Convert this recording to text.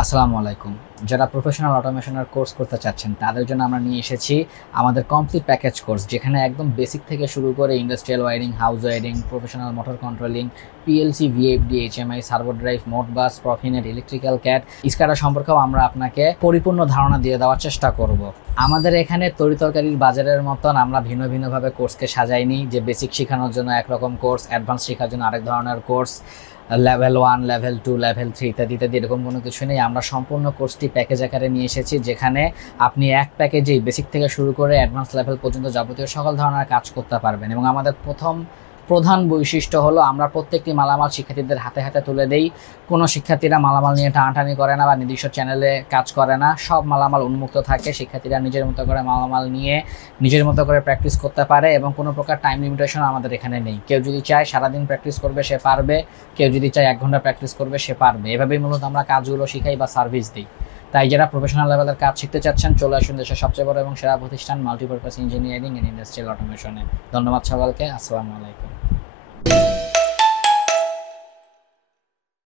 আসসালামু আলাইকুম। যারা প্রফেশনাল অটোমেশনের কোর্স করতে চাচ্ছেন তাদের জন্য আমরা নিয়ে এসেছি আমাদের কমপ্লিট প্যাকেজ কোর্স, যেখানে একদম বেসিক থেকে শুরু করে industrial wiring, house wiring, professional motor controlling, PLC, VFD, HMI, servo drive, Modbus, Profinet, electrical CAD, SCADA সম্পর্কেও আমরা আপনাকে পরিপূর্ণ ধারণা দিয়ে দেওয়ার চেষ্টা করব। আমাদের এখানে তরিতরকারির বাজারের মতন আমরা ভিন্ন ভিন্নভাবে কোর্সকে সাজাইনি, যে বেসিক শেখানোর জন্য একরকম কোর্স, অ্যাডভান্স শেখার জন্য আরেক ধরনের কোর্স, লেভেল 1, লেভেল 2, লেভেল 3 ইত্যাদি ইত্যাদি এরকম কোনো কিছু নেই। আমরা সম্পূর্ণ কোর্সটি প্যাকেজ আকারে নিয়ে এসেছি, যেখানে আপনি এক প্যাকেজেই বেসিক থেকে শুরু করে অ্যাডভান্স লেভেল পর্যন্ত যাবতীয় সকল ধরনের কাজ করতে পারবেন। এবং আমাদের প্রধান বৈশিষ্ট্য হলো আমরা প্রত্যেকটি মালামাল শিক্ষার্থীদের হাতে হাতে তুলে দেই। কোনো শিক্ষার্থীরা মালামাল নিয়ে টানাটানি করে না বা নির্দিষ্ট চ্যানেলে কাজ করে না, সব মালামাল উন্মুক্ত থাকে। শিক্ষার্থীরা নিজের মতো করে মালামাল নিয়ে নিজের মতো করে প্র্যাকটিস করতে পারে এবং কোনো প্রকার টাইম লিমিটেশন আমাদের এখানে নেই। কেউ যদি চায় সারাদিন প্র্যাকটিস করবে সে পারবে, কেউ যদি চায় 1 ঘন্টা প্র্যাকটিস করবে সে পারবে। এভাবেই মূলত আমরা কাজগুলো শিখাই বা সার্ভিস দিই। তাই যারা প্রফেশনাল লেভেলের কাজ শিখতে চাচ্ছেন চলে আসুন দেশের সবচেয়ে বড় এবং সেরা প্রতিষ্ঠান মাল্টিপারপাস ইঞ্জিনিয়ারিং অ্যান্ড ইন্ডাস্ট্রিয়াল অটোমেশনে। ধন্যবাদ সকলকে। আসসালামু আলাইকুম।